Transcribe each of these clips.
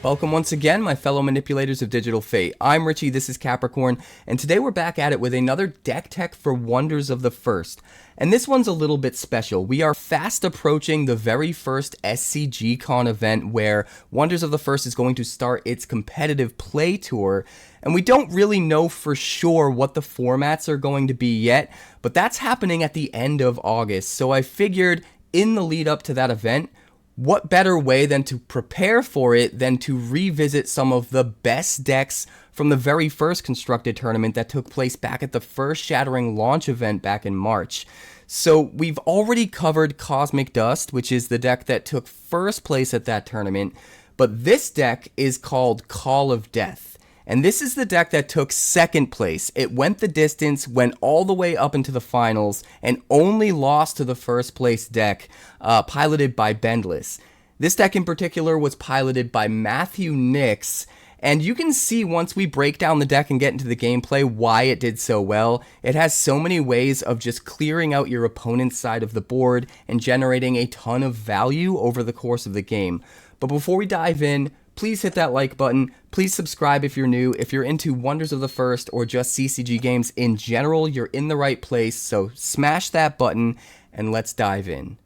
Welcome once again, my fellow manipulators of digital fate. I'm Richie, this is Capricorn, and today we're back at it with another deck tech for Wonders of the First. And this one's a little bit special. We are fast approaching the very first SCGCon event where Wonders of the First is going to start its competitive play tour. And we don't really know for sure what the formats are going to be yet, but that's happening at the end of August. So I figured in the lead up to that event, what better way than to prepare for it than to revisit some of the best decks from the very first constructed tournament that took place back at the first Shattering launch event back in March. So we've already covered Cosmic Dust, which is the deck that took first place at that tournament, but this deck is called Call of Death. And this is the deck that took second place. It went the distance, went all the way up into the finals, and only lost to the first place deck piloted by Bendless. This deck in particular was piloted by Matthew Nix, and you can see once we break down the deck and get into the gameplay why it did so well. It has so many ways of just clearing out your opponent's side of the board and generating a ton of value over the course of the game. But before we dive in, please hit that like button, please subscribe if you're new. If you're into Wonders of the First or just CCG games in general, you're in the right place, so smash that button and let's dive in.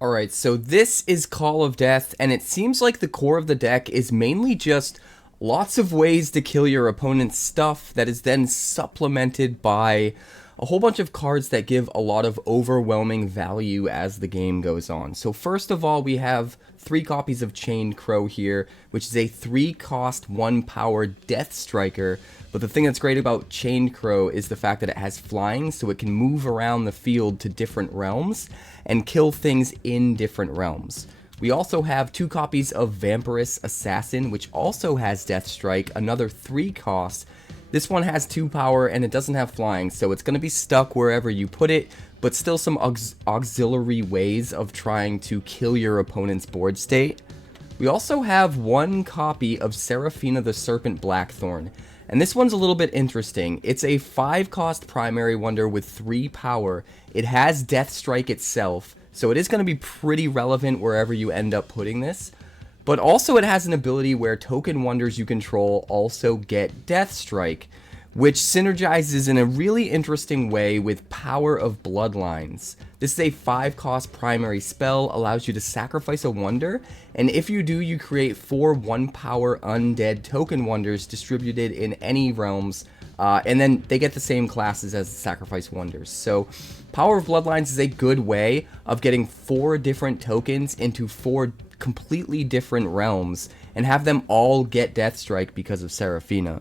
Alright, so this is Call of Death, and it seems like the core of the deck is mainly just lots of ways to kill your opponent's stuff that is then supplemented by a whole bunch of cards that give a lot of overwhelming value as the game goes on. So first of all, we have 3 copies of Chained Crow here, which is a 3-cost, 1-power Death Striker. But the thing that's great about Chained Crow is the fact that it has flying, so it can move around the field to different realms and kill things in different realms. We also have 2 copies of Vamparus Assassin, which also has Death Strike, another 3-cost. This one has 2 power and it doesn't have flying, so it's going to be stuck wherever you put it, but still some auxiliary ways of trying to kill your opponent's board state. We also have 1 copy of Seraphina the Serpent Blackthorn, and this one's a little bit interesting. It's a 5-cost primary wonder with 3 power. It has Death Strike itself, so it is going to be pretty relevant wherever you end up putting this. But also it has an ability where token wonders you control also get Death Strike, which synergizes in a really interesting way with Power of Bloodlines. This is a 5-cost primary spell, allows you to sacrifice a wonder, and if you do, you create 4 1-power undead token wonders distributed in any realms, and then they get the same classes as the sacrifice wonders. So Power of Bloodlines is a good way of getting 4 different tokens into 4 completely different realms and have them all get Death Strike because of Seraphina.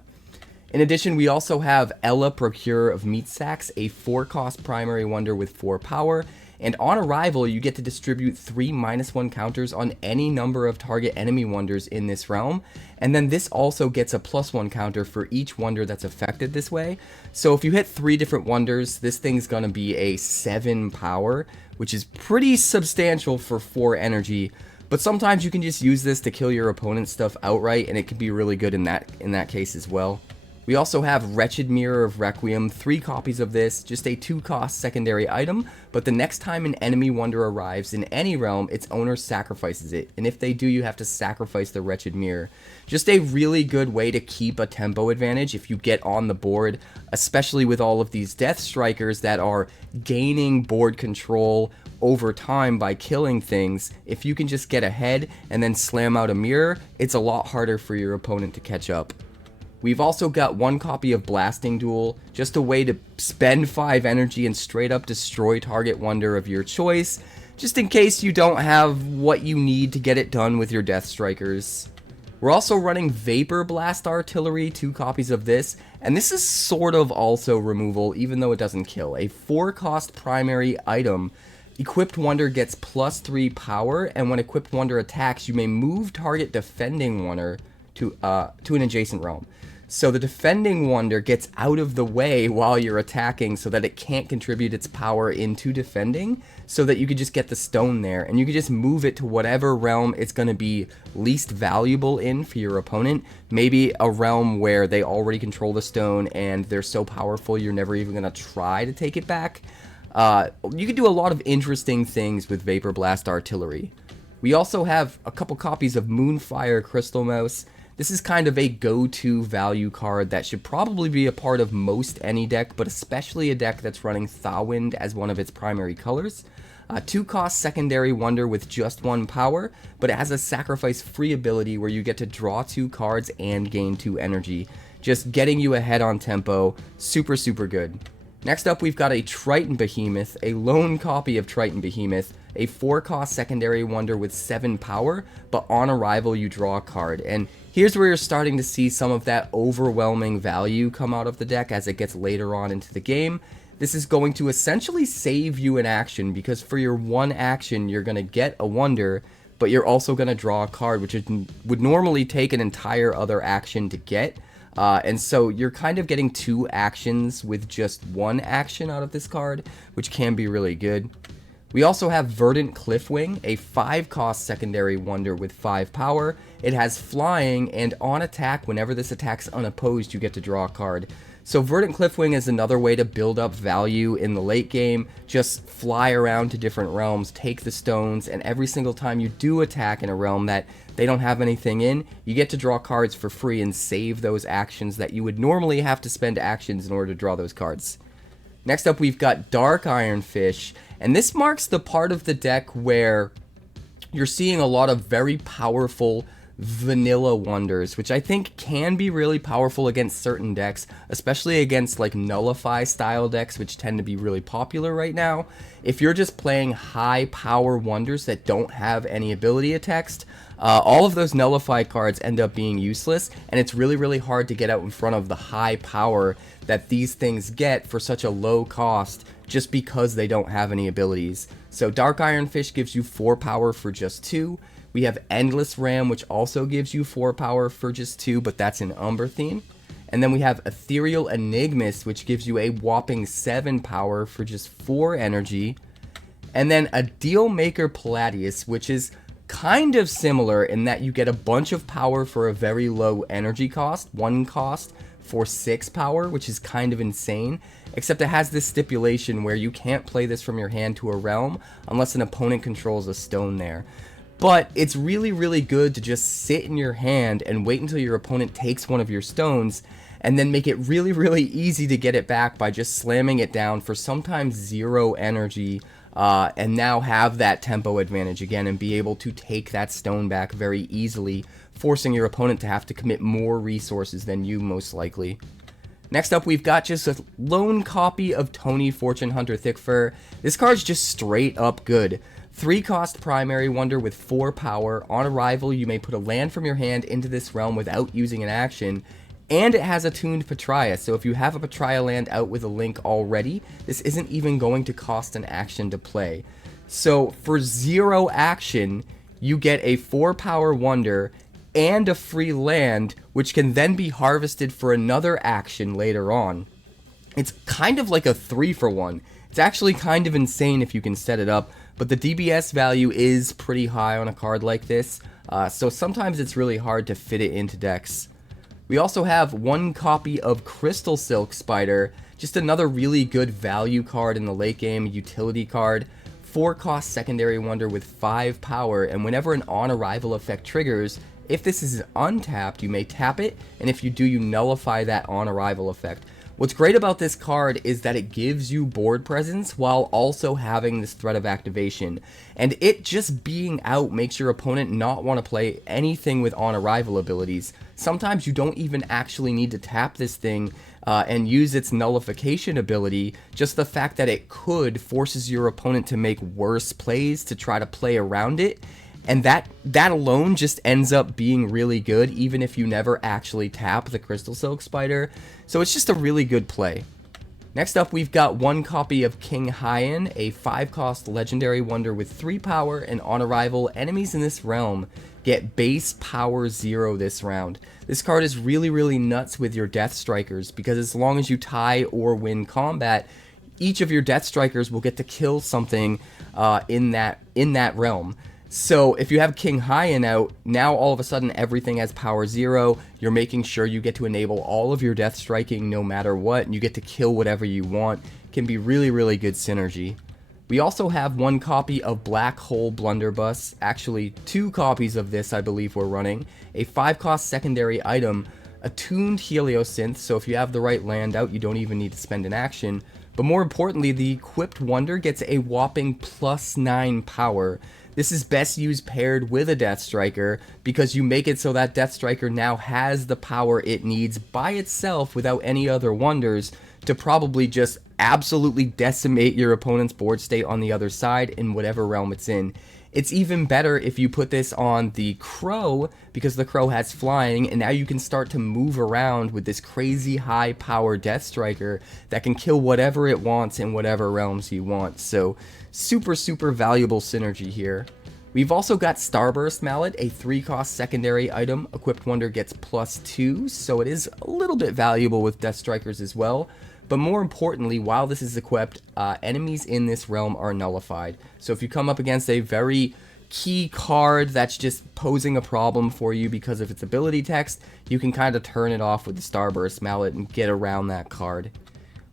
In addition, we also have Ella, Procurer of Meatsacks, a 4-cost primary wonder with 4 power, and on arrival you get to distribute 3 -1 counters on any number of target enemy wonders in this realm, and then this also gets a +1 counter for each wonder that's affected this way. So if you hit 3 different wonders, this thing's gonna be a 7 power, which is pretty substantial for 4 energy. But sometimes you can just use this to kill your opponent's stuff outright, and it can be really good in that case as well. We also have Wretched Mirror of Requiem, 3 copies of this, just a 2-cost secondary item, but the next time an enemy wonder arrives in any realm, its owner sacrifices it, and if they do, you have to sacrifice the Wretched Mirror. Just a really good way to keep a tempo advantage if you get on the board, especially with all of these Death Strikers that are gaining board control over time by killing things. If you can just get ahead and then slam out a mirror, it's a lot harder for your opponent to catch up. We've also got 1 copy of Blasting Duel, just a way to spend 5 energy and straight up destroy target wonder of your choice, just in case you don't have what you need to get it done with your Death Strikers. We're also running Vapor Blast Artillery, 2 copies of this, and this is sort of also removal even though it doesn't kill. A 4-cost primary item. Equipped Wonder gets +3 power, and when Equipped Wonder attacks, you may move target defending wonder to an adjacent realm. So the defending wonder gets out of the way while you're attacking so that it can't contribute its power into defending, so that you could just get the stone there, and you could just move it to whatever realm it's going to be least valuable in for your opponent. Maybe a realm where they already control the stone and they're so powerful you're never even going to try to take it back. You could do a lot of interesting things with Vapor Blast Artillery. We also have a couple copies of Moonfire Crystal Mouse. This is kind of a go-to value card that should probably be a part of most any deck, but especially a deck that's running Thawwind as one of its primary colors. 2-cost secondary wonder with just 1 power, but it has a sacrifice-free ability where you get to draw 2 cards and gain 2 energy. Just getting you ahead on tempo. Super, super good. Next up, we've got a Triton Behemoth, a lone copy of Triton Behemoth, a 4-cost secondary wonder with 7 power, but on arrival you draw a card. And here's where you're starting to see some of that overwhelming value come out of the deck as it gets later on into the game. This is going to essentially save you an action, because for your 1 action you're going to get a wonder, but you're also going to draw a card, which would normally take an entire other action to get. And so you're kind of getting 2 actions with just 1 action out of this card, which can be really good. We also have Verdant Cliffwing, a 5-cost secondary wonder with 5 power. It has flying, and on attack, whenever this attack's unopposed, you get to draw a card. So Verdant Cliffwing is another way to build up value in the late game. Just fly around to different realms, take the stones, and every single time you do attack in a realm that they don't have anything in, you get to draw cards for free and save those actions that you would normally have to spend actions in order to draw those cards. Next up, we've got Darkiron Fish, and this marks the part of the deck where you're seeing a lot of very powerful vanilla wonders, which I think can be really powerful against certain decks, especially against like nullify style decks, which tend to be really popular right now. If you're just playing high power wonders that don't have any ability text, all of those nullify cards end up being useless, and it's really, really hard to get out in front of the high power that these things get for such a low cost just because they don't have any abilities. So Darkiron Fish gives you 4 power for just 2. We have Endless Ram, which also gives you 4 power for just 2, but that's in Umberthine. And then we have Aethereal Enigmyst, which gives you a whopping 7 power for just 4 energy. And then a Dealmaker Paladius, which is kind of similar in that you get a bunch of power for a very low energy cost, 1 cost for 6 power, which is kind of insane. Except it has this stipulation where you can't play this from your hand to a realm unless an opponent controls a stone there. But it's really, really good to just sit in your hand and wait until your opponent takes one of your stones, and then make it really, really easy to get it back by just slamming it down for sometimes 0 energy, and now have that tempo advantage again and be able to take that stone back very easily, forcing your opponent to have to commit more resources than you most likely. Next up, we've got just a lone copy of Tony Fortune Hunter Thickfur. This card's just straight up good. 3-cost primary wonder with 4 power. On arrival, you may put a land from your hand into this realm without using an action. And it has attuned Patria, so if you have a Patria land out with a link already, this isn't even going to cost an action to play. So for 0 action, you get a 4 power wonder and a free land, which can then be harvested for another action later on. It's kind of like a 3-for-1. It's actually kind of insane if you can set it up, but the DBS value is pretty high on a card like this, so sometimes it's really hard to fit it into decks. We also have 1 copy of Crystalsilk Spider, just another really good value card in the late game, utility card. 4-cost secondary wonder with 5 power, and whenever an on-arrival effect triggers, if this is untapped, you may tap it, and if you do, you nullify that on-arrival effect. What's great about this card is that it gives you board presence while also having this threat of activation, and it just being out makes your opponent not want to play anything with on-arrival abilities. Sometimes you don't even actually need to tap this thing and use its nullification ability. Just the fact that it could forces your opponent to make worse plays to try to play around it. And that alone just ends up being really good, even if you never actually tap the Crystalsilk Spider. So it's just a really good play. Next up, we've got 1 copy of King Hei'an, a 5-cost legendary wonder with 3 power, and on arrival, enemies in this realm get base power 0 this round. This card is really, really nuts with your Death Strikers, because as long as you tie or win combat, each of your Death Strikers will get to kill something in that realm. So if you have King Hei'an out, now all of a sudden everything has power 0, you're making sure you get to enable all of your death striking no matter what, and you get to kill whatever you want. Can be really, really good synergy. We also have one copy of Black Hole Blunderbuss, actually 2 copies of this I believe we're running, a 5-cost secondary item, attuned Heliosynth, so if you have the right land out you don't even need to spend an action, but more importantly the equipped wonder gets a whopping +9 power. This is best used paired with a Death Striker because you make it so that Death Striker now has the power it needs by itself without any other wonders to probably just absolutely decimate your opponent's board state on the other side in whatever realm it's in. It's even better if you put this on the Crow because the Crow has flying and now you can start to move around with this crazy high power Death Striker that can kill whatever it wants in whatever realms you want. So super valuable synergy here. We've also got Starburst Mallet, a 3-cost secondary item. Equipped Wonder gets +2, so it is a little bit valuable with Death Strikers as well. But more importantly, while this is equipped, enemies in this realm are nullified. So if you come up against a very key card that's just posing a problem for you because of its ability text, you can kind of turn it off with the Starburst Mallet and get around that card.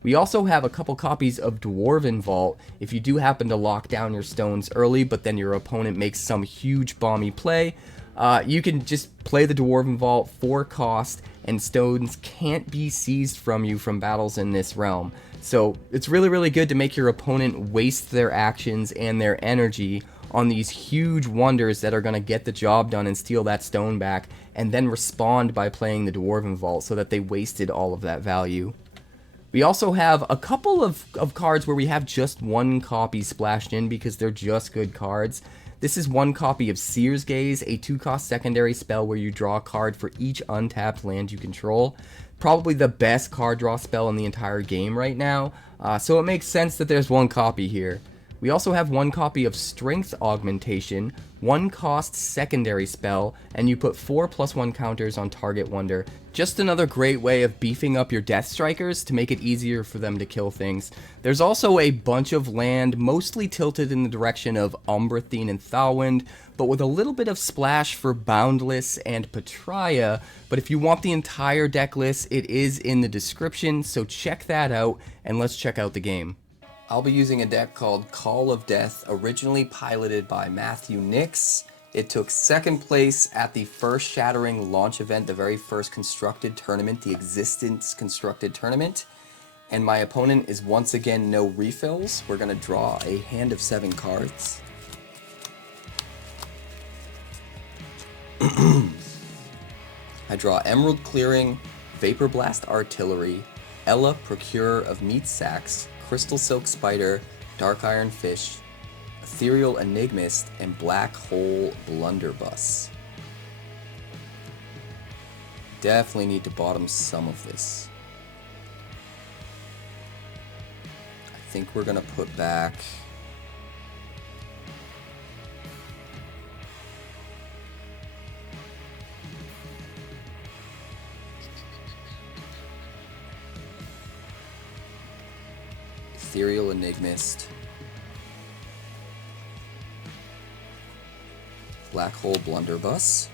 We also have a couple copies of Dwarven Vault if you do happen to lock down your stones early, but then your opponent makes some huge bomby play. You can just play the Dwarven Vault 4 cost, and stones can't be seized from you from battles in this realm. So it's really good to make your opponent waste their actions and their energy on these huge wonders that are going to get the job done and steal that stone back, and then respond by playing the Dwarven Vault so that they wasted all of that value. We also have a couple of cards where we have just 1 copy splashed in because they're just good cards. This is 1 copy of Seer's Gaze, a 2-cost secondary spell where you draw a card for each untapped land you control. Probably the best card draw spell in the entire game right now, so it makes sense that there's 1 copy here. We also have 1 copy of Strength Augmentation, 1-cost secondary spell, and you put 4+1 counters on target wonder. Just another great way of beefing up your Death Strikers to make it easier for them to kill things. There's also a bunch of land, mostly tilted in the direction of Umbrathine and Thalwind, but with a little bit of splash for Boundless and Patria. But if you want the entire deck list, it is in the description, so check that out, and let's check out the game. I'll be using a deck called Call of Death, originally piloted by Matthew Nix. It took 2nd place at the first Shattering launch event, the very first constructed tournament, the Existence constructed tournament. And my opponent is once again no refills. We're going to draw a hand of 7 cards. I draw Emerald Clearing, Vapor Blast Artillery, Ella, Procurer of Meatsacks, Crystalsilk Spider, Dark Iron Fish, Aethereal Enigmyst, and Black Hole Blunderbuss. Definitely need to bottom some of this. I think we're gonna put back Aethereal Enigmyst, Black Hole Blunderbuss,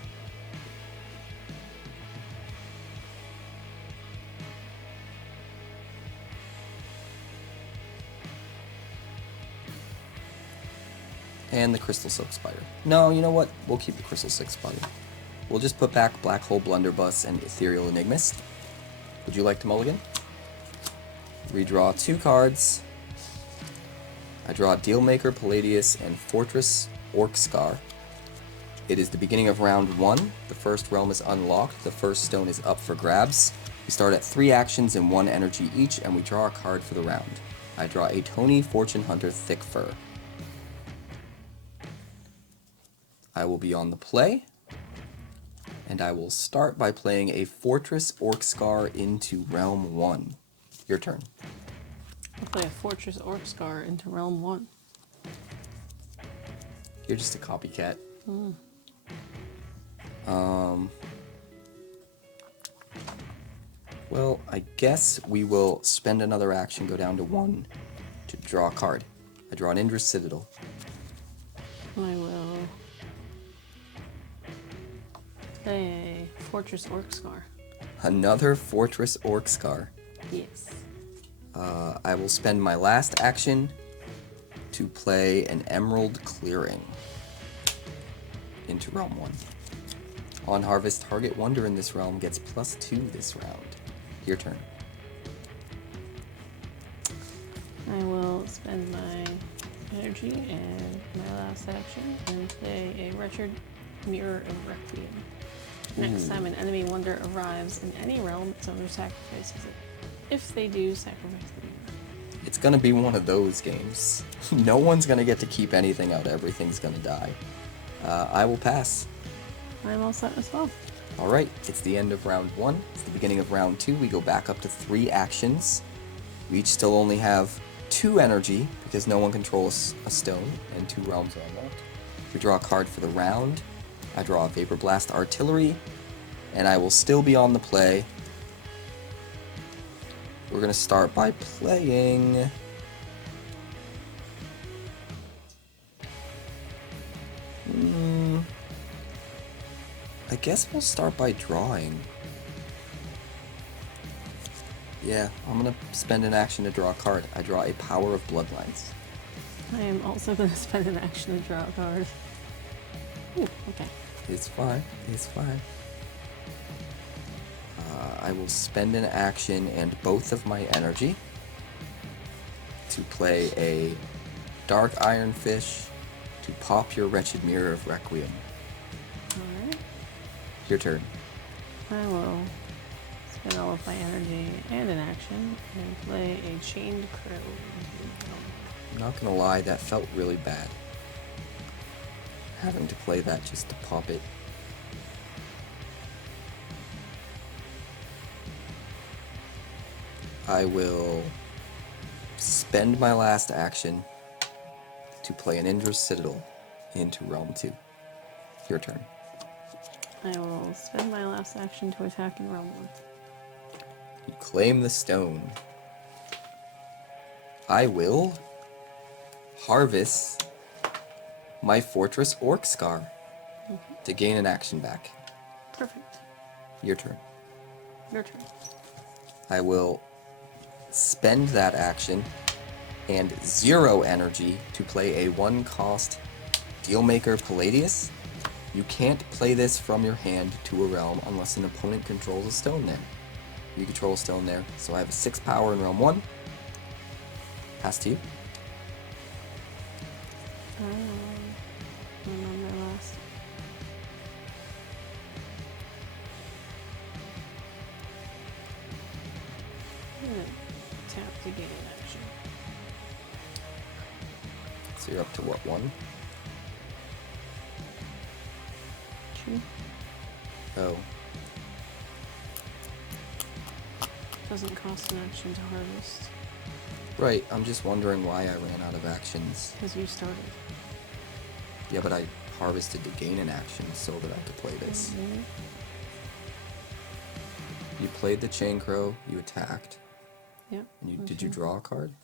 and the Crystalsilk Spider. No, you know what? We'll keep the Crystalsilk Spider. We'll just put back Black Hole Blunderbuss and Aethereal Enigmyst. Would you like to mulligan? Redraw 2 cards. I draw Dealmaker Paladius and Fortress Orcscar. It is the beginning of round 1. The first realm is unlocked. The first stone is up for grabs. We start at 3 actions and 1 energy each, and we draw a card for the round. I draw a Tony Fortune Hunter Thickfur. I will be on the play, and I will start by playing a Fortress Orcscar into Realm 1. Your turn. I'll play a Fortress Orcscar into Realm 1. You're just a copycat. Well, I guess we will spend another action, go down to 1 to draw a card. I draw an Indra's Citadel. I will play a Fortress Orcscar. Another Fortress Orcscar. Yes. I will spend my last action to play an Emerald Clearing into Realm 1. On harvest, target wonder in this realm gets +2 this round. Your turn. I will spend my energy and my last action and play a Wretched Mirror of Requiem. Next time an enemy wonder arrives in any realm, its owner sacrifices it. If they do, sacrifice the mirror. It's gonna be one of those games. No one's gonna get to keep anything out. Everything's gonna die. I will pass. I'm all set as well. Alright, it's the end of round 1. It's the beginning of round 2. We go back up to 3 actions. We each still only have 2 energy because no one controls a stone and 2 realms are unlocked. We draw a card for the round. I draw a Vapor Blast Artillery, and I will still be on the play. We're going to start by playing... I guess we'll start by drawing. Yeah, I'm going to spend an action to draw a card. I draw a Power of Bloodlines. I am also going to spend an action to draw a card. Ooh, okay. It's fine. It's fine. I will spend an action and both of my energy to play a Dark Iron Fish to pop your Wretched Mirror of Requiem. Alright. Your turn. I will spend all of my energy and an action and play a Chained Crow. I'm not gonna lie, that felt really bad. Having to play that just to pop it. I will spend my last action to play an Indra's Citadel into Realm 2. Your turn. I will spend my last action to attack in Realm 1. You claim the stone. I will harvest my Fortress Orc Scar to gain an action back. Perfect. Your turn. Your turn. I will spend that action and 0 energy to play a 1-cost Dealmaker Paladius. You can't play this from your hand to a realm unless an opponent controls a stone there. You control a stone there, so I have a 6 power in Realm 1. Pass to you. Remember last. I'm gonna tap to gain an action. So you're up to what, 1? 2. Oh. Doesn't cost an action to harvest. Right, I'm just wondering why I ran out of actions. Because you started. Yeah, but I harvested to gain an action so that I could play this. Mm-hmm. You played the Chain Crow, you attacked. Yep. And did you draw a card?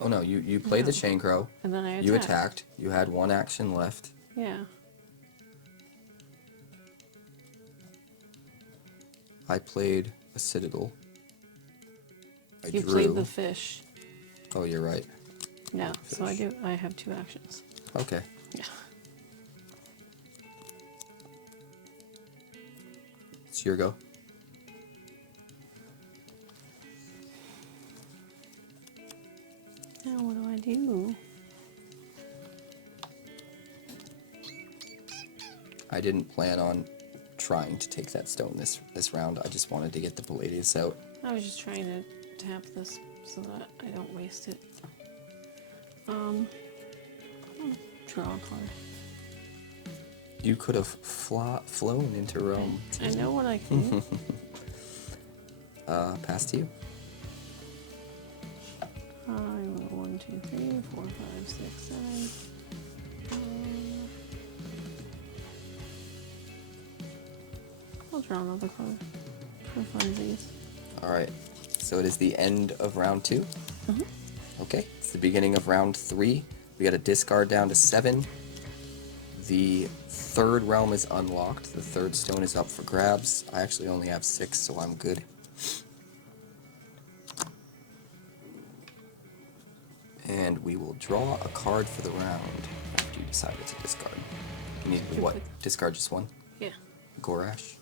Oh no, you played the Chain Crow. And then I attacked. You attacked. You had 1 action left. Yeah. I played a Citadel. You played the fish. Oh, you're right. No, Fish. so I have 2 actions. Okay. Yeah. It's your go. Now what do I do? I didn't plan on trying to take that stone this round. I just wanted to get the Paladius out. I was just trying to tap this so that I don't waste it. Draw a card. You could have flown into Rome. I know what I can do. Pass to you. I will 1, 2, 3, 4, 5, 6, 7. I'll draw another card for funsies. Alright, so it is the end of round 2. Mm-hmm. Okay, it's the beginning of round 3. We got a discard down to 7. The 3rd realm is unlocked. The 3rd stone is up for grabs. I actually only have 6, so I'm good. And we will draw a card for the round after you decided to discard. You need to what? Discard just one? Yeah. 𝐭𝐡𝐞.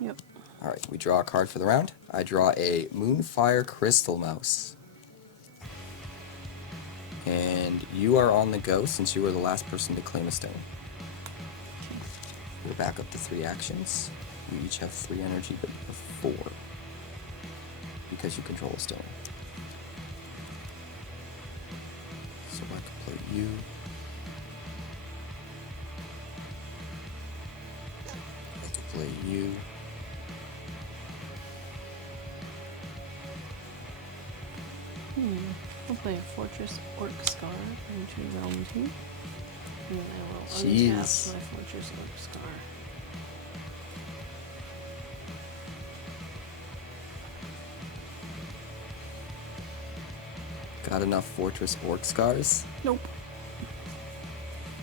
Yep. Alright, we draw a card for the round. I draw a Moonfire Crystal Mouse. And you are on the go since you were the last person to claim a stone. We're back up to 3 actions. We each have 3 energy, but you have 4. Because you control a stone. So I can play you. I can play you. I'll play a Fortress Orc Scar into Realm 2. And then I will Jeez. untap my Fortress Orc Scar. Got enough Fortress Orc Scars? Nope.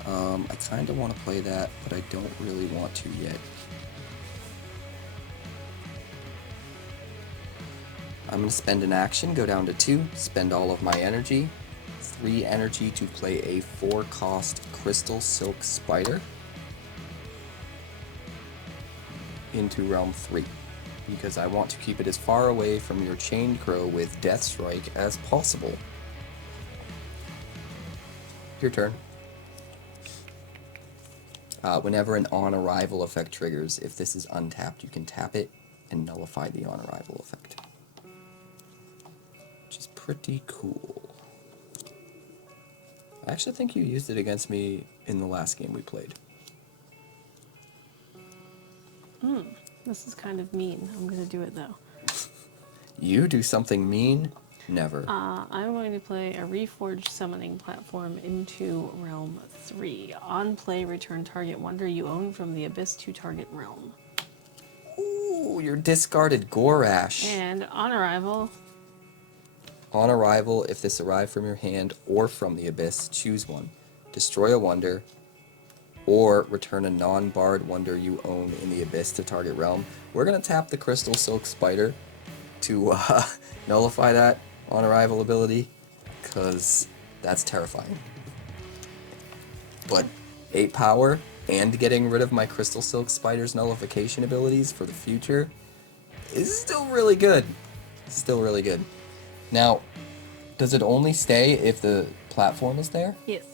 I kind of want to play that, but I don't really want to yet. I'm going to spend an action, go down to 2, spend all of my energy. 3 energy to play a 4-cost Crystalsilk Spider into Realm 3. Because I want to keep it as far away from your Chained Crow with Death Strike as possible. Your turn. Whenever an on-arrival effect triggers, if this is untapped, you can tap it and nullify the on-arrival effect. Which is pretty cool. I actually think you used it against me in the last game we played. This is kind of mean. I'm going to do it though. You do something mean? Never. I'm going to play a Reforged Summoning Platform into Realm 3. On play, return target wonder you own from the Abyss to target realm. Ooh, your discarded Gorash. And on arrival, On arrival, if this arrived from your hand or from the Abyss, choose one. Destroy a wonder, or return a non-barred wonder you own in the Abyss to target realm. We're going to tap the Crystalsilk Spider to nullify that on arrival ability, because that's terrifying. But 8 power and getting rid of my Crystalsilk Spider's nullification abilities for the future is still really good. Still really good. Now, does it only stay if the platform is there? yes.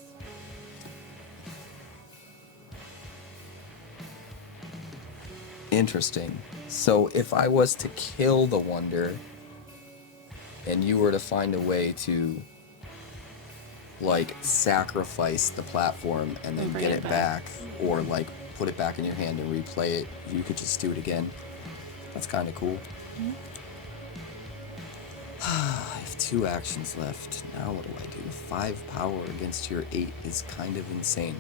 Interesting. So if I was to kill the wonder, and you were to find a way to, like, sacrifice the platform and then Bring get it it back. back, or, like, put it back in your hand and replay it, you could just do it again. That's kind of cool. I have 2 actions left. Now what do I do? 5 power against your 8 is kind of insane.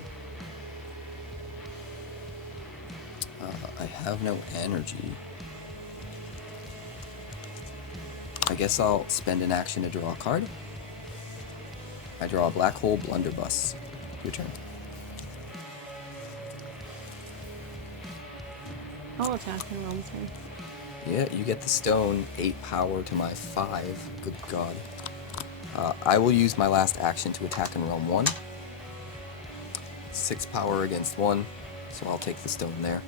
I have no energy. I guess I'll spend an action to draw a card. I draw a Black Hole Blunderbuss. Your turn. I'll attack in Realm 3. Yeah, you get the stone, 8 power to my 5. Good God. I will use my last action to attack in Realm 1. 6 power against 1, so I'll take the stone there.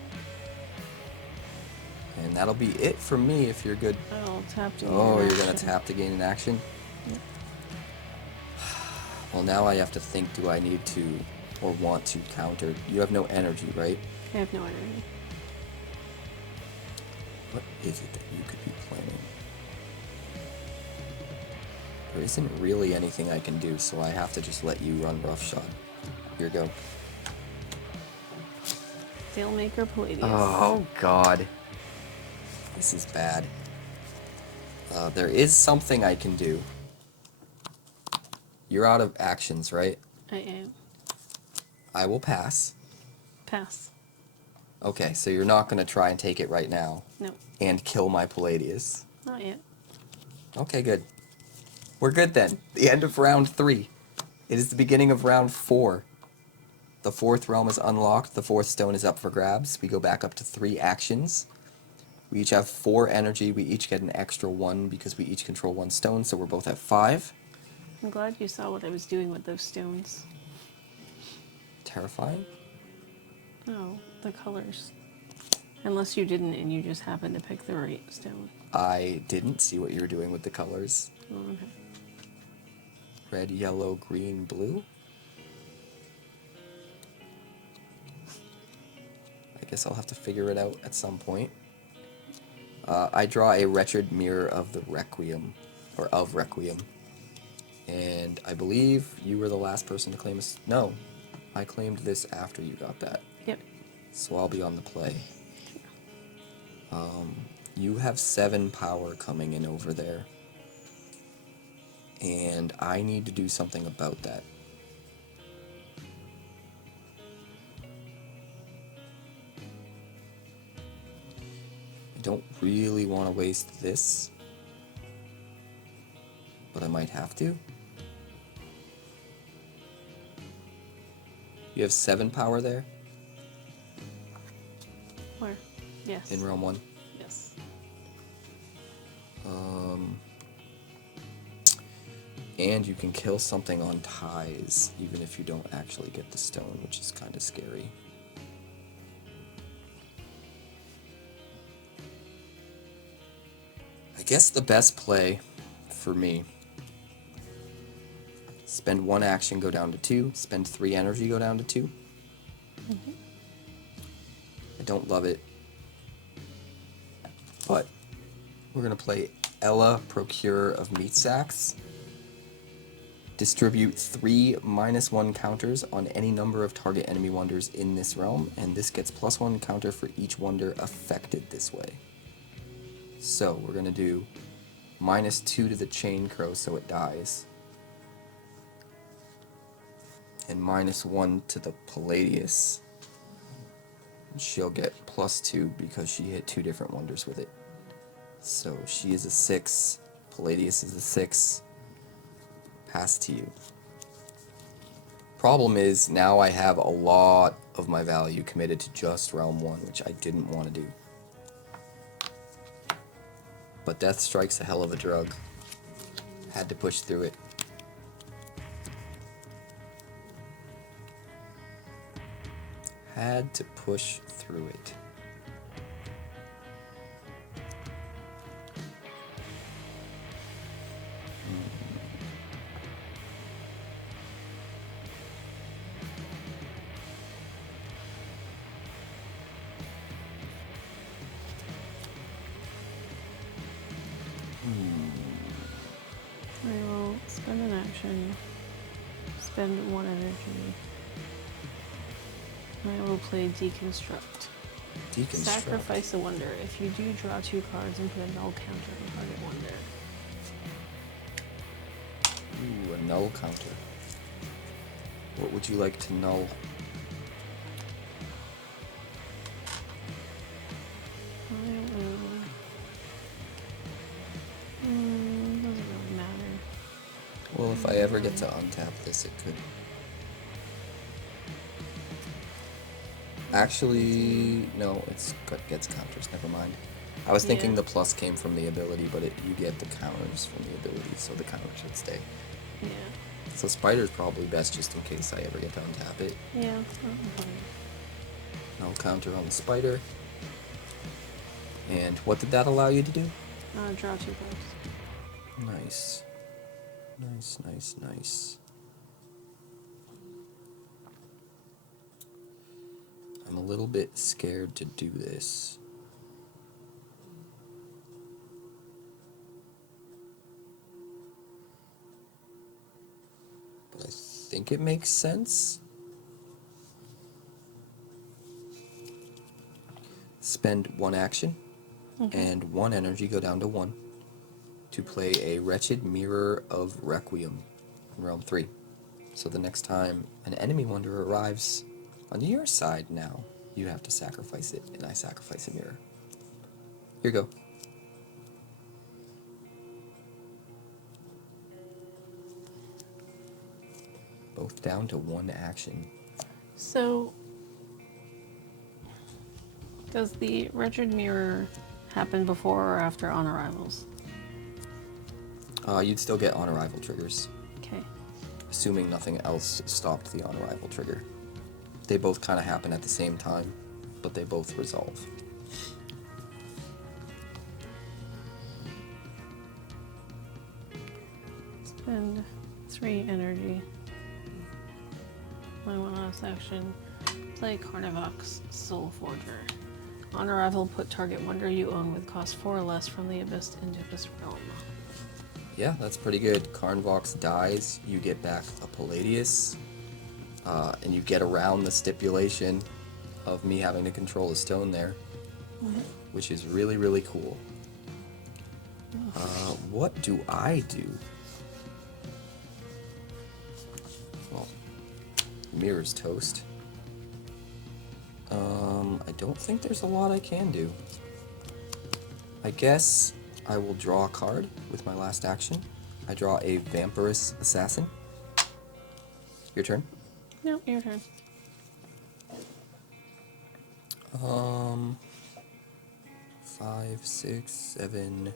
And that'll be it for me if you're good. I'll tap to Oh, gain you're gonna action. tap to gain an action? Yep. Well, now I have to think, do I need to or want to counter? You have no energy, right? I have no energy. What is it that you could be planning? There isn't really anything I can do, so I have to just let you run roughshod. Here you go. Dealmaker Paladius. Oh, God. This is bad. There is something I can do. You're out of actions, right? I am. I will pass. Pass. Okay, so you're not going to try and take it right now No, and kill my Paladius. not yet. Okay, good. We're good then. The end of round 3. It is the beginning of round 4. The 4th realm is unlocked. The 4th stone is up for grabs. We go back up to 3 actions. We each have 4 energy. We each get an extra 1 because we each control 1 stone, so we're both at 5. I'm glad you saw what I was doing with those stones. Terrifying? Oh, the colors. Unless you didn't and you just happened to pick the right stone. I didn't see what you were doing with the colors. Oh, okay. Red, yellow, green, blue? I guess I'll have to figure it out at some point. I draw a wretched mirror of the Requiem, or of Requiem. And I believe you were the last person to claim this. No, I claimed this after you got that. Yep. So I'll be on the play. You have 7 power coming in over there. And I need to do something about that. I don't really want to waste this, but I might have to. You have 7 power there Where? Yes. in Realm 1. Yes. And you can kill something on ties, even if you don't actually get the stone, which is kind of scary. I guess the best play for me, spend 1 action, go down to 2, spend 3 energy, go down to 2. Mm-hmm. I don't love it, but we're going to play Ella, Procurer of Meatsacks. Distribute 3 -1 counters on any number of target enemy wonders in this realm, and this gets +1 counter for each wonder affected this way. So we're going to do -2 to the Chain Crow so it dies, and -1 to the Paladius. And she'll get +2 because she hit 2 different wonders with it. So she is a 6, Paladius is a 6. Pass to you. Problem is, now I have a lot of my value committed to just Realm 1, which I didn't want to do. But Death Strike's a hell of a drug. Had to push through it. Had to push through it. I will spend an action, spend 1 energy. I will play Deconstruct. Deconstruct. Sacrifice a wonder. If you do, draw 2 cards and put a null counter on target wonder. Ooh, a null counter. What would you like to null? I will... doesn't really matter. Well, if I ever get to untap this, it could. Actually, no, gets counters, never mind. I was thinking Yeah. the plus came from the ability, but you get the counters from the ability, so the counter should stay. Yeah. So Spider's probably best just in case I ever get to untap it. Yeah, it's not important. Null counter on the Spider. And what did that allow you to do? Draw 2 cards. Nice. Nice, nice, nice. I'm a little bit scared to do this. But I think it makes sense. Spend 1 action and 1 energy, go down to 1, to play a Wretched Mirror of Requiem in Realm 3. So the next time an enemy wonder arrives on your side now, you have to sacrifice it, and I sacrifice a mirror. Here you go. Both down to 1 action. So, does the Wretched Mirror happen before or after on arrivals? You'd still get on arrival triggers. Okay. assuming nothing else stopped the on arrival trigger. They both kind of happen at the same time, but they both resolve. Spend 3 energy. My one last action. Play Carnivox Soul Forger. On arrival, put target wonder you own with cost 4 or less from the abyss into this realm. Yeah, that's pretty good. Carnivox dies, you get back a Paladius, and you get around the stipulation of me having to control a stone there, which is really, really cool. What do I do? Well, Mirror's toast. I don't think there's a lot I can do. I guess I will draw a card with my last action. I draw a Vamparus Assassin. Your turn. No, your turn. 5, 6, 7.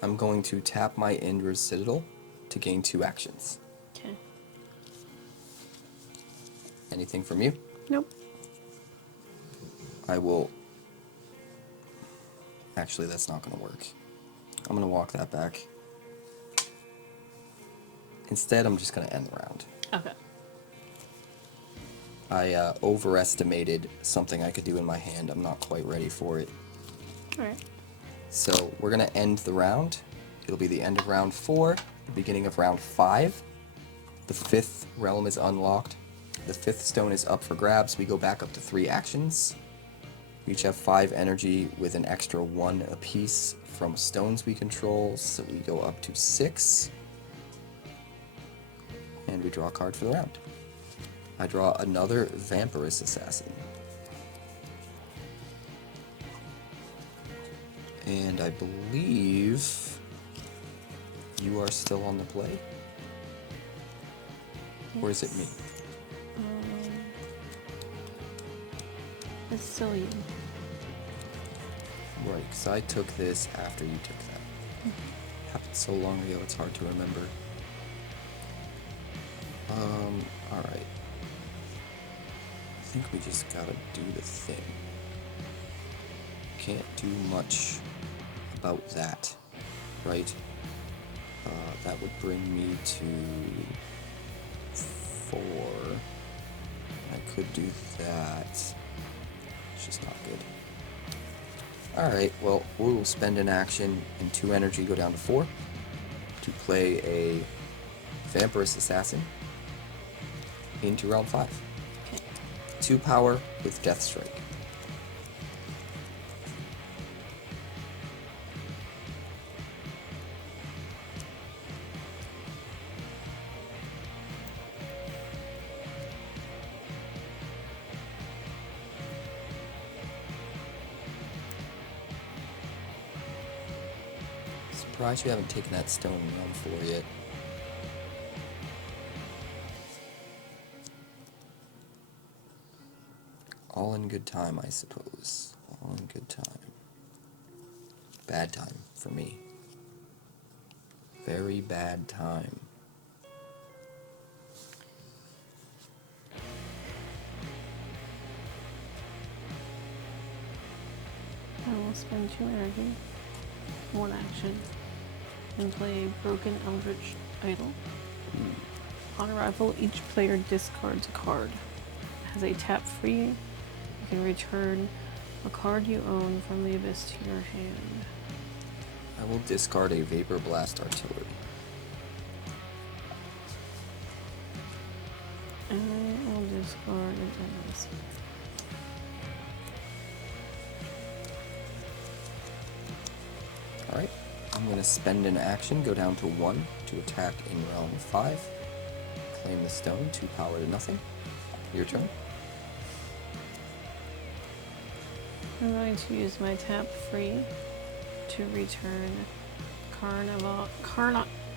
I'm going to tap my Indra's Citadel to gain 2 actions. Okay. Anything from you? Nope. I will... Actually, that's not going to work. I'm going to walk that back. Instead, I'm just going to end the round. Okay. I overestimated something I could do in my hand. I'm not quite ready for it. Alright. So we're going to end the round. It'll be the end of round 4, the beginning of round 5. The 5th realm is unlocked. The 5th stone is up for grabs. We go back up to 3 actions. We each have 5 energy with an extra 1 apiece from stones we control, so we go up to 6. And we draw a card for the round. I draw another Vamparus Assassin. And I believe you are still on the play? Yes. Or is it me? It's still you. Right, because I took this after you took that. Happened so long ago, it's hard to remember. Alright. I think we just gotta do the thing. Can't do much about that, right? That would bring me to 4. I could do that. It's just not good. Alright, well, we'll spend an action and 2 energy, go down to 4, to play a Vamparus Assassin into round 5. Okay. 2 power with Death Strike. Surprised you haven't taken that stone in round 4 yet. All in good time, I suppose. All in good time. Bad time for me. Very bad time. I will spend 2 energy, 1 action, and play a Broken Eldritch Idol. On arrival, each player discards a card. It has a tap free. You can return a card you own from the abyss to your hand. I will discard a Vapor Blast Artillery. And I will discard an endless. Alright, I'm going to spend an action, go down to 1 to attack in realm 5. Claim the stone, 2 power to nothing. Your turn. I'm going to use my tap free to return Carnivox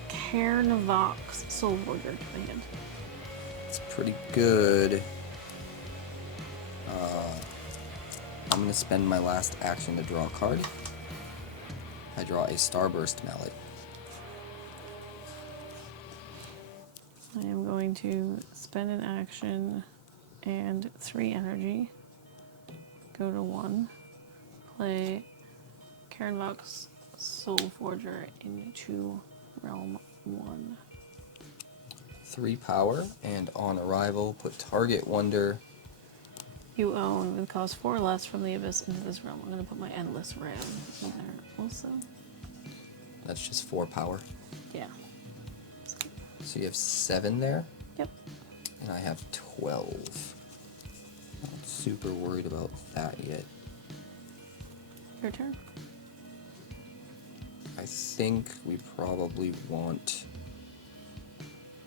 Soul Forger to my hand. It's pretty good. I'm going to spend my last action to draw a card. I draw a Starburst Mallet. I am going to spend an action and 3 energy. Go to 1. Play Karenvok's Soul Forger into Realm 1. 3 power, and on arrival, put target wonder you own with cost 4 less from the abyss into this realm. I'm going to put my Endless Ram in there also. That's just 4 power. Yeah. So you have 7 there? Yep. And I have 12. Not super worried about that yet. Your turn. I think we probably want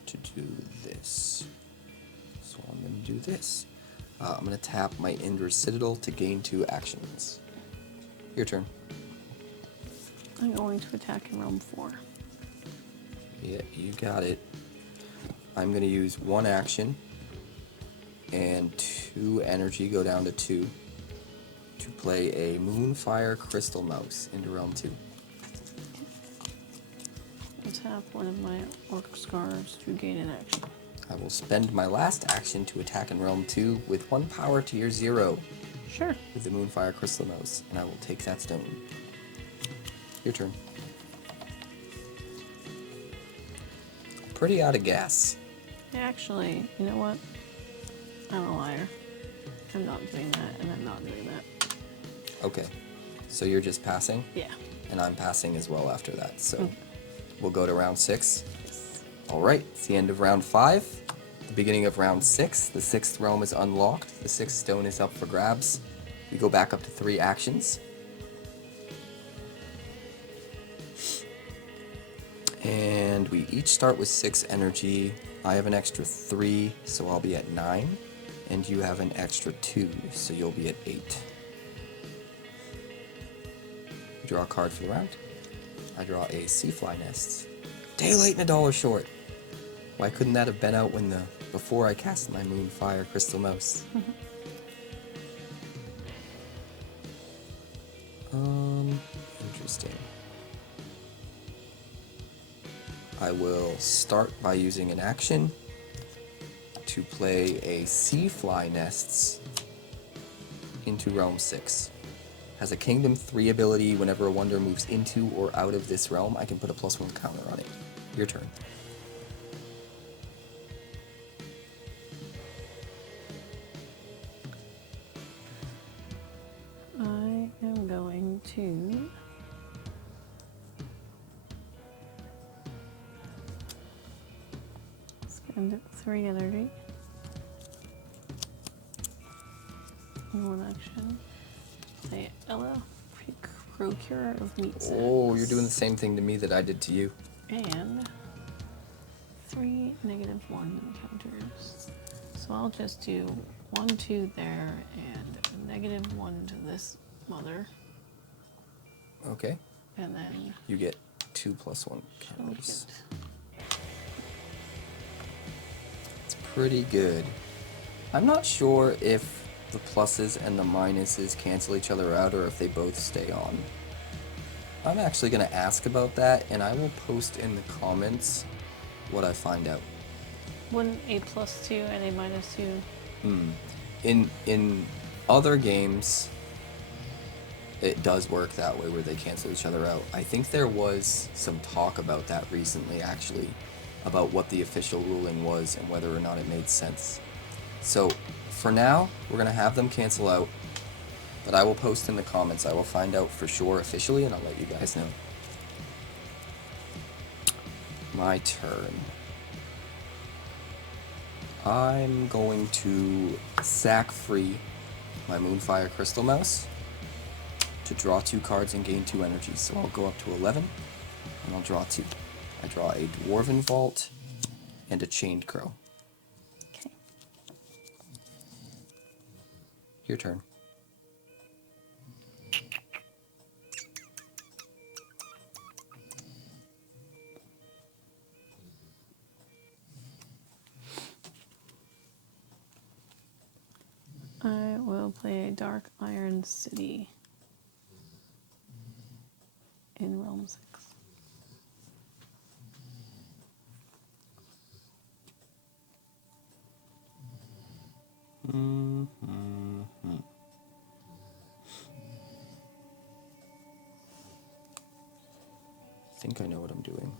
to do this. So I'm going to do this. I'm going to tap my Indra Citadel to gain 2 actions. Your turn. I'm going to attack in Realm 4. Yeah, you got it. I'm going to use 1 action and 2 energy, go down to 2, to play a Moonfire Crystal Mouse into Realm 2. I'll tap one of my Orc Scarves to gain an action. I will spend my last action to attack in Realm 2 with 1 power to your 0 Sure. with the Moonfire Crystal Mouse, and I will take that stone. Your turn. Pretty out of gas. Actually, you know what? I'm a liar. I'm not doing that, and I'm not doing that. Okay, so you're just passing? Yeah. And I'm passing as well after that, so Okay. we'll go to round 6. Yes. Alright, it's the end of round 5, the beginning of round 6. The 6th realm is unlocked, the 6th stone is up for grabs. We go back up to 3 actions. And we each start with 6 energy. I have an extra 3, so I'll be at 9. And you have an extra 2, so you'll be at 8. Draw a card for the round. I draw a Seafly Nest. Day late and a dollar short. Why couldn't that have been out before I cast my Moonfire Crystal Mouse? Interesting. I will start by using an action to play a Seafly Nests into Realm 6. Has a Kingdom 3 ability. Whenever a wonder moves into or out of this realm, I can put a +1 counter on it. Your turn. I am going to spend 3 energy in 1 action. Play Ella, Procurer of Meatsacks. Oh, you're doing the same thing to me that I did to you. And 3 -1 counters. So I'll just do 1, 2 there, and a -1 to this mother. Okay. And then You get 2 +1 I'll counters. get It's pretty good. I'm not sure if the pluses and the minuses cancel each other out or if they both stay on. I'm actually going to ask about that, and I will post in the comments what I find out. wouldn't a +2 and a -2. In other games, it does work that way where they cancel each other out. I think there was some talk about that recently, actually, about what the official ruling was and whether or not it made sense. So, for now, we're going to have them cancel out, but I will post in the comments. I will find out for sure officially, and I'll let you guys know. My turn. I'm going to sack free my Moonfire Crystal Mouse to draw 2 cards and gain 2 energies. So I'll go up to 11, and I'll draw 2. I draw a Dwarven Vault and a Chained Crow. Okay. Your turn. I will play a Dark Iron City in Realm 6. I think I know what I'm doing.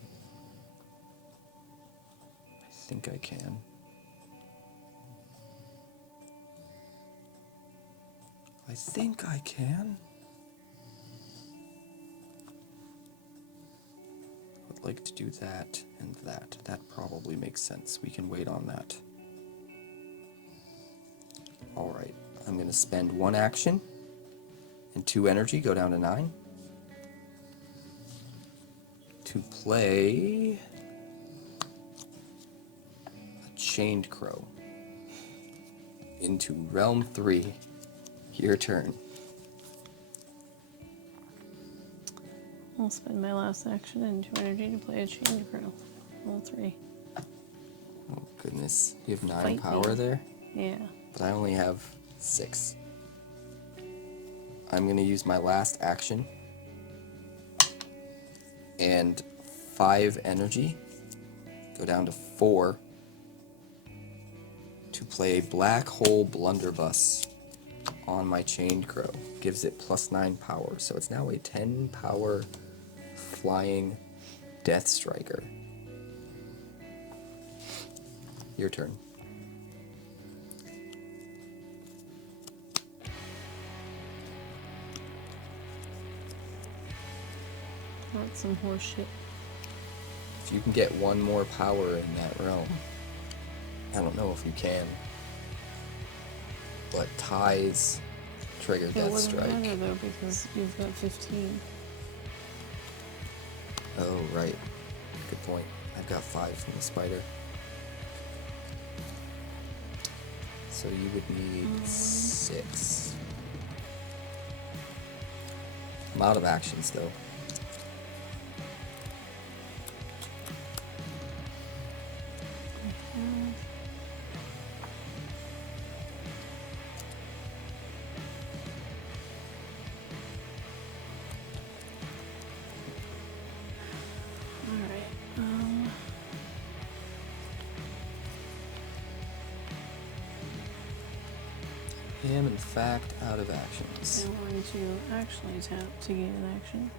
I think I can. I think I can. I'd like to do that and that. That probably makes sense. We can wait on that. Alright, I'm going to spend 1 action and 2 energy, go down to 9. To play a Chained Crow into Realm 3. Your turn. I'll spend my last action and 2 energy to play a Chained Crow. Roll 3. Oh goodness, you have 9 Fight power me. there? Yeah. But I only have 6. I'm going to use my last action and 5 energy, go down to 4, to play a Black Hole Blunderbuss on my Chained Crow. Gives it +9 power, so it's now a 10 power flying Death Striker. Your turn. That's some horse shit. If you can get 1 more power in that realm, I don't know if you can, but ties trigger It Death wouldn't Strike. matter though because you've got 15. Oh, right. Good point. I've got 5 from the spider. So you would need 6. I'm out of actions though. I am in fact out of actions. I'm going to actually tap to gain an action.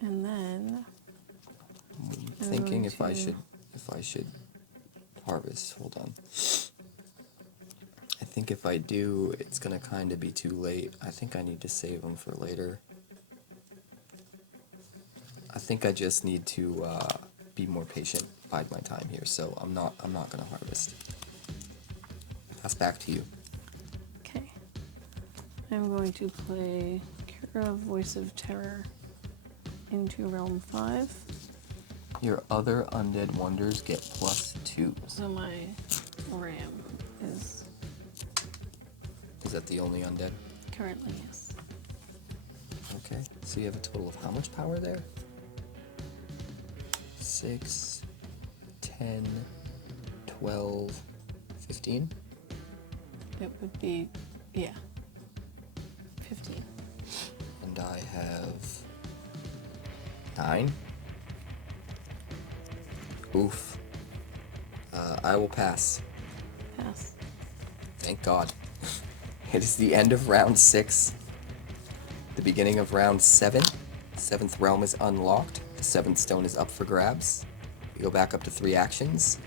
And then I'm thinking if I should harvest. Hold on. I think if I do, it's gonna kind of be too late. I think I need to save them for later. I think I just need to be more patient, bide my time here. So I'm not gonna harvest. Pass back to you. okay, I'm going to play Kira, Voice of Terror into Realm 5. Your other undead wonders get +2. So my ram is Is that the only undead? currently, yes. Okay, so you have a total of how much power there? 6, 10, 12, 15? It would be, yeah, 15. And I have 9. Oof. I will pass. Pass. Thank God. It is the end of round 6. The beginning of round 7. The 7th realm is unlocked. The 7th stone is up for grabs. We go back up to 3 actions.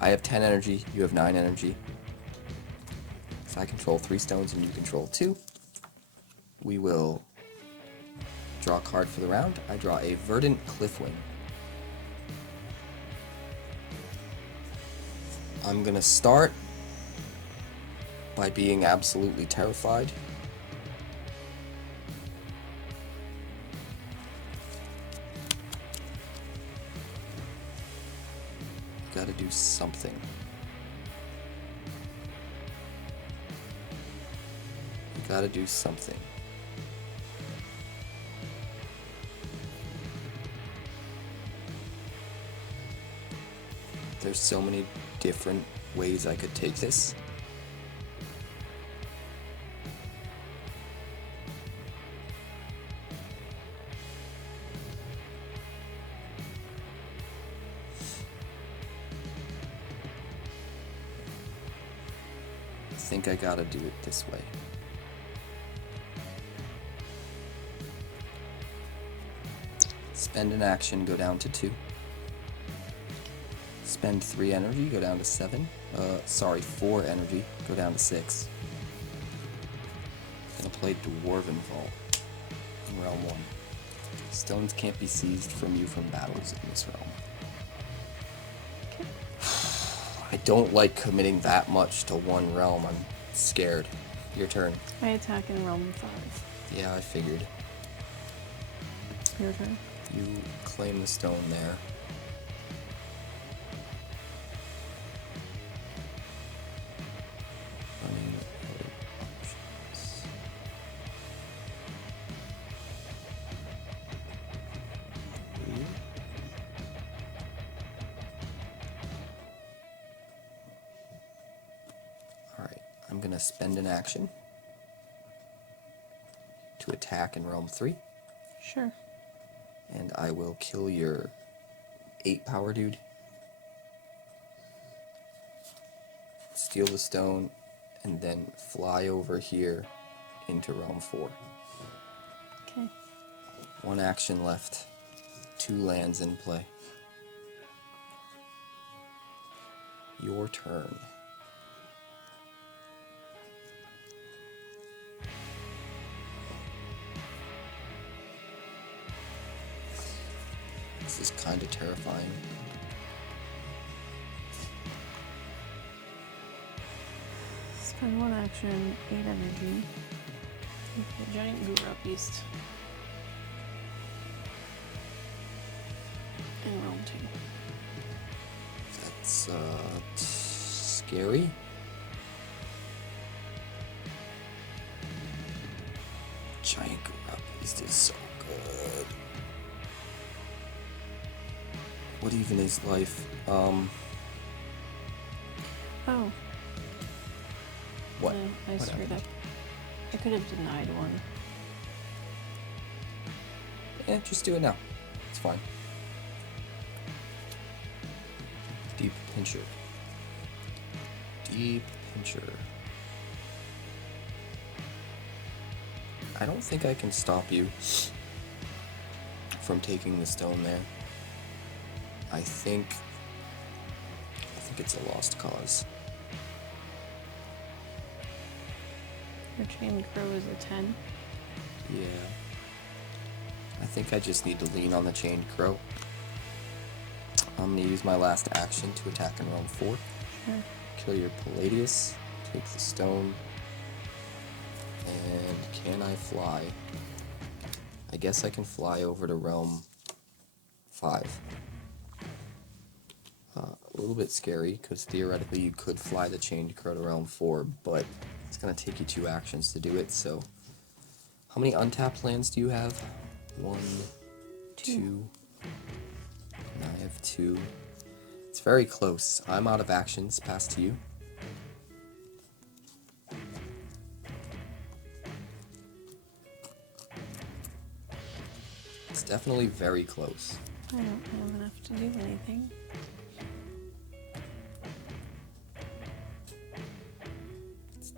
I have 10 energy. You have 9 energy. So I control 3 stones and you control 2. We will draw a card for the round. I draw a Verdant Cliffwing. I'm gonna start by being absolutely terrified. Gotta do something. You gotta do something. There's so many different ways I could take this. I think I gotta do it this way. Spend an action, go down to 2. Spend 3 energy, go down to 7. 4 energy, go down to 6. Gonna play Dwarven Vault in Realm 1. Stones can't be seized from you from battles in this realm. I don't like committing that much to one realm. I'm scared. Your turn. I attack in Realm 5. Yeah, I figured. Your turn. You claim the stone there. Running other options. Alright, I'm gonna spend an action to attack in Realm 3. Sure. And I will kill your 8 power dude. Steal the stone, and then fly over here into Realm 4. Okay. 1 action left. 2 lands in play. Your turn. This is kind of terrifying. Spend 1 action, 8 energy. The giant Gura beast. In Realm 2. That's scary. Giant Gura beast is so good. What even is life? Oh. What? I screwed up. I could have denied one. Yeah, just do it now. It's fine. Deep Pincher. Deep Pincher. I don't think I can stop you from taking the stone there. I think it's a lost cause. Your chain crow is a 10. Yeah. I think I just need to lean on the chained crow. I'm gonna use my last action to attack in Realm 4. Sure. Kill your Paladius, take the stone, and can I fly? I guess I can fly over to Realm 5. A little bit scary, because theoretically you could fly the chained crow to Realm 4, but it's going to take you 2 actions to do it, so... How many untapped lands do you have? 1, 2... And I have 2. It's very close. I'm out of actions. Pass to you. It's definitely very close. I don't have enough to do anything.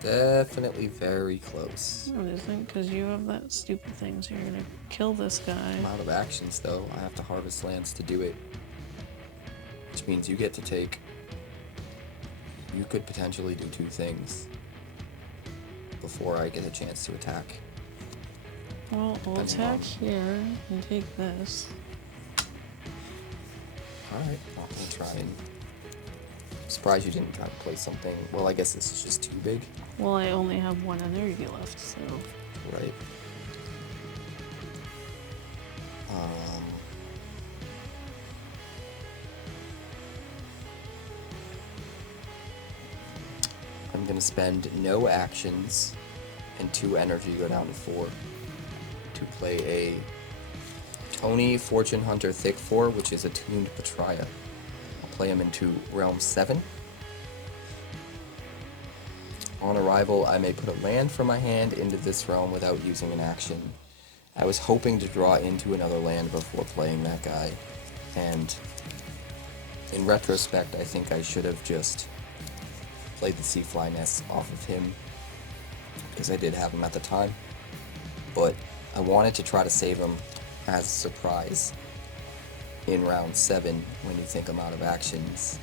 Definitely very close. No, it isn't, because you have that stupid thing, so you're gonna kill this guy. I'm out of actions, though. I have to harvest lands to do it. Which means you get to take... You could potentially do 2 things before I get a chance to attack. Well, we'll attack here and take this. Alright, I'll try and... I'm surprised you didn't try to play something... Well, I guess this is just too big. Well, I only have 1 energy left, so... Right. I'm gonna spend no actions and 2 energy, go down to 4, to play a Tony Fortune Hunter Thickfur, which is a tuned Patria. play him into Realm 7. On arrival, I may put a land from my hand into this realm without using an action. I was hoping to draw into another land before playing that guy, and in retrospect, I think I should have just played the Sea Fly Nest off of him, because I did have him at the time, but I wanted to try to save him as a surprise in round 7 when you think I'm out of actions.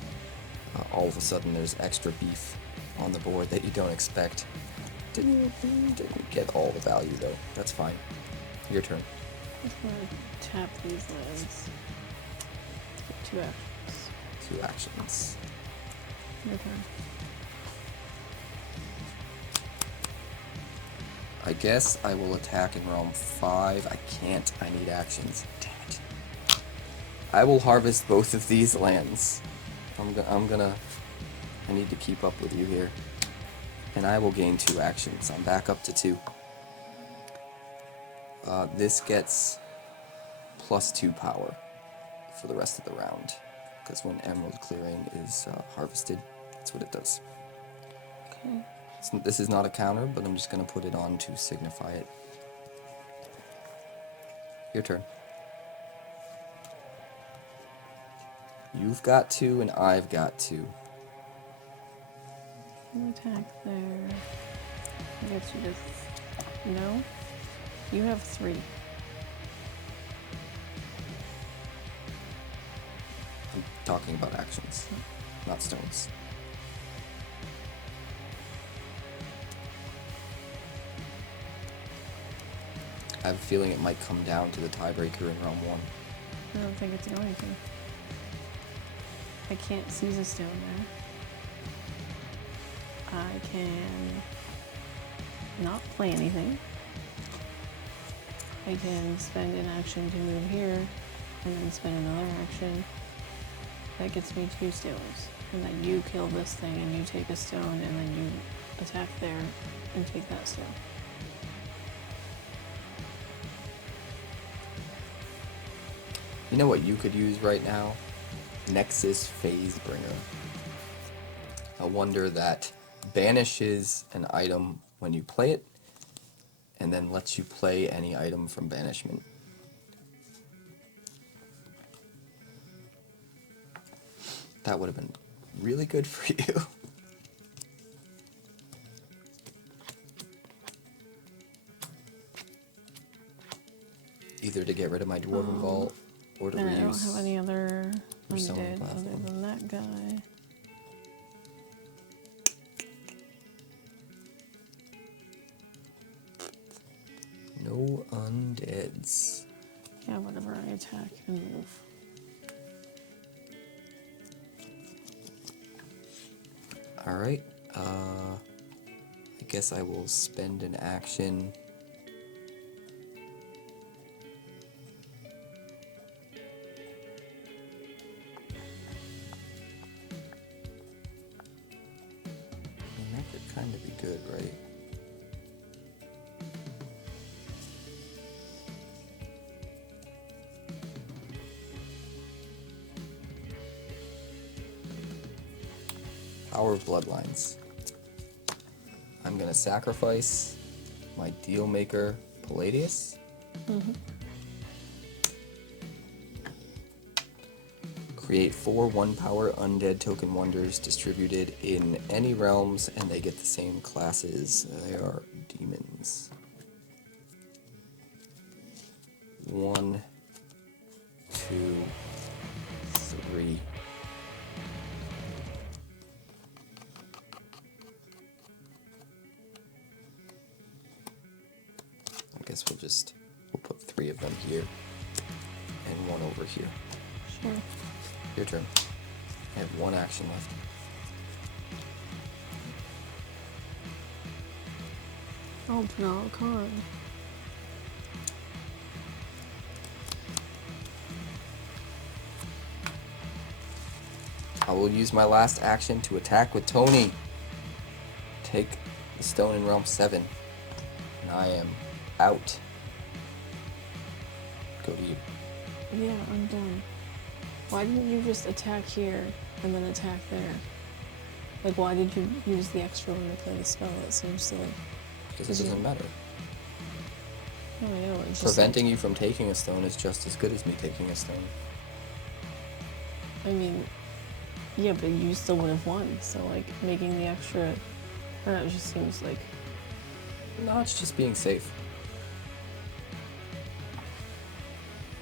All of a sudden there's extra beef on the board that you don't expect. Didn't get all the value though. That's fine. Your turn. I'm just gonna tap these lands. Get 2 actions. 2 actions. Your turn. I guess I will attack in Realm 5. I can't. I need actions. Damn it. I will harvest both of these lands. I need to keep up with you here. And I will gain 2 actions. I'm back up to 2. This gets +2 power for the rest of the round. Because when Emerald Clearing is harvested, that's what it does. Okay. This is not a counter, but I'm just going to put it on to signify it. Your turn. You've got 2 and I've got 2. Attack there. I guess you just... No? You have 3. I'm talking about actions, not stones. I have a feeling it might come down to the tiebreaker in Realm 1. I don't think it's going to. I can't seize a stone there. I can not play anything. I can spend an action to move here, and then spend another action. That gets me 2 stones. And then you kill this thing, and you take a stone, and then you attack there, and take that stone. You know what you could use right now? Nexus Phase Bringer. A wonder that banishes an item when you play it, and then lets you play any item from banishment. That would have been really good for you. Either to get rid of my Dwarven Vault, or to And reuse. I don't have any other Persona undead other platform. than that guy. No undeads. Yeah, whatever, I attack and move. Alright, I guess I will spend an action. I mean, that could kind of be good, right? Power of Bloodlines. I'm gonna sacrifice my Dealmaker Paladius. Create 4 1-power undead token wonders distributed in any realms, and they get the same classes. They are demons. 1, 2, 3. I guess we'll put 3 of them here and 1 over here. Sure. Your turn. I have 1 action left. I'll draw a card. I will use my last action to attack with Tony. Take the stone in Realm 7. And I am out. Go to you. Yeah, I'm done. Why didn't you just attack here and then attack there? Like, why did you use the extra one to play the spell? That seems silly. Because it doesn't matter. Oh, I know. It's Preventing you from taking a stone is just as good as me taking a stone. I mean, yeah, but you still would have won. So, like, making the extra, I don't know, it just seems like... No, it's just being safe.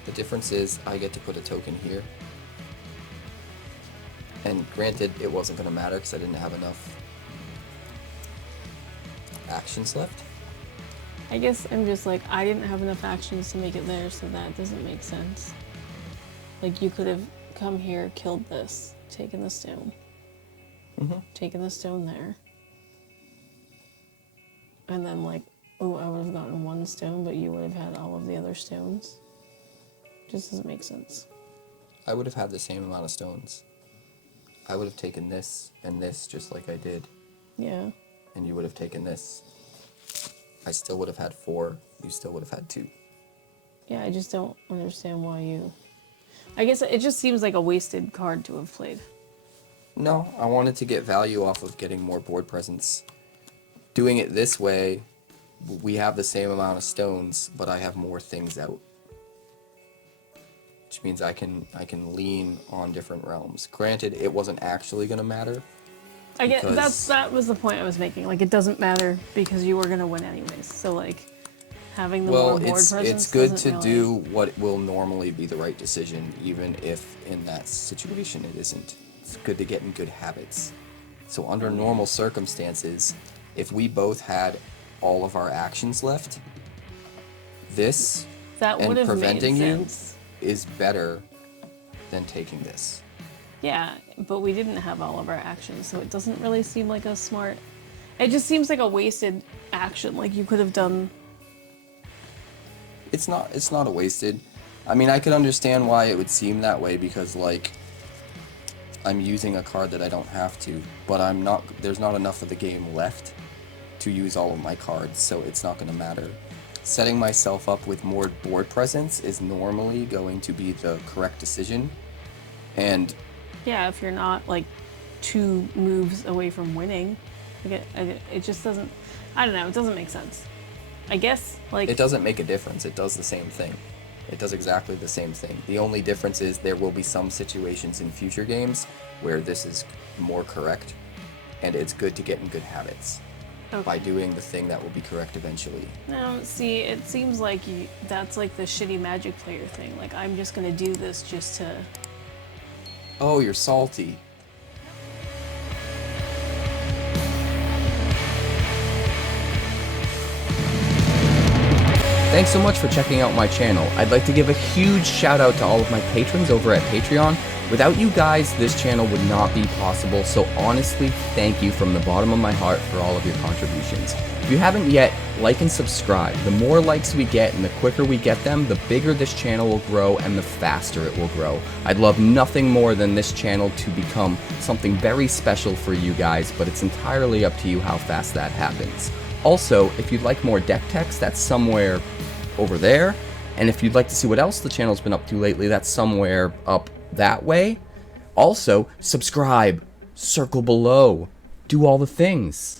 The difference is I get to put a token here. And granted, it wasn't going to matter because I didn't have enough actions left. I guess I'm just like, I didn't have enough actions to make it there, so that doesn't make sense. Like, you could have come here, killed this, taken the stone. Taken the stone there. And then, like, oh, I would have gotten one stone, but you would have had all of the other stones. Just doesn't make sense. I would have had the same amount of stones. I would have taken this and this just like I did. Yeah. And you would have taken this. I still would have had 4. You still would have had 2. Yeah, I just don't understand why you... I guess it just seems like a wasted card to have played. No, I wanted to get value off of getting more board presence. Doing it this way, we have the same amount of stones, but I have more things out. Which means I can lean on different realms. Granted, it wasn't actually going to matter. I get that was the point I was making. Like, it doesn't matter because you were going to win anyways. So, like, having the more board presence it's good to really... do what will normally be the right decision, even if in that situation it isn't. It's good to get in good habits. So under normal circumstances, if we both had all of our actions left, this that would and have preventing made you sense. Is better than taking this. Yeah, but we didn't have all of our actions, so it doesn't really seem like a smart... It just seems like a wasted action, like you could have done... It's not a wasted... I mean, I could understand why it would seem that way, because, like, I'm using a card that I don't have to, but I'm not... There's not enough of the game left to use all of my cards, so it's not going to matter. Setting myself up with more board presence is normally going to be the correct decision, and... Yeah, if you're not, like, 2 moves away from winning, like it just doesn't... I don't know, it doesn't make sense. I guess, like... It doesn't make a difference, it does the same thing. It does exactly the same thing. The only difference is there will be some situations in future games where this is more correct, and it's good to get in good habits. Okay. By doing the thing that will be correct eventually. No, see, it seems like that's like the shitty Magic player thing. Like, I'm just gonna do this just to... Oh, you're salty. Thanks so much for checking out my channel. I'd like to give a huge shout out to all of my patrons over at Patreon. Without you guys, this channel would not be possible, so honestly, thank you from the bottom of my heart for all of your contributions. If you haven't yet, like and subscribe. The more likes we get and the quicker we get them, the bigger this channel will grow and the faster it will grow. I'd love nothing more than this channel to become something very special for you guys, but it's entirely up to you how fast that happens. Also, if you'd like more deck techs, that's somewhere over there. And if you'd like to see what else the channel's been up to lately, that's somewhere up that way. Also, subscribe, circle below, do all the things.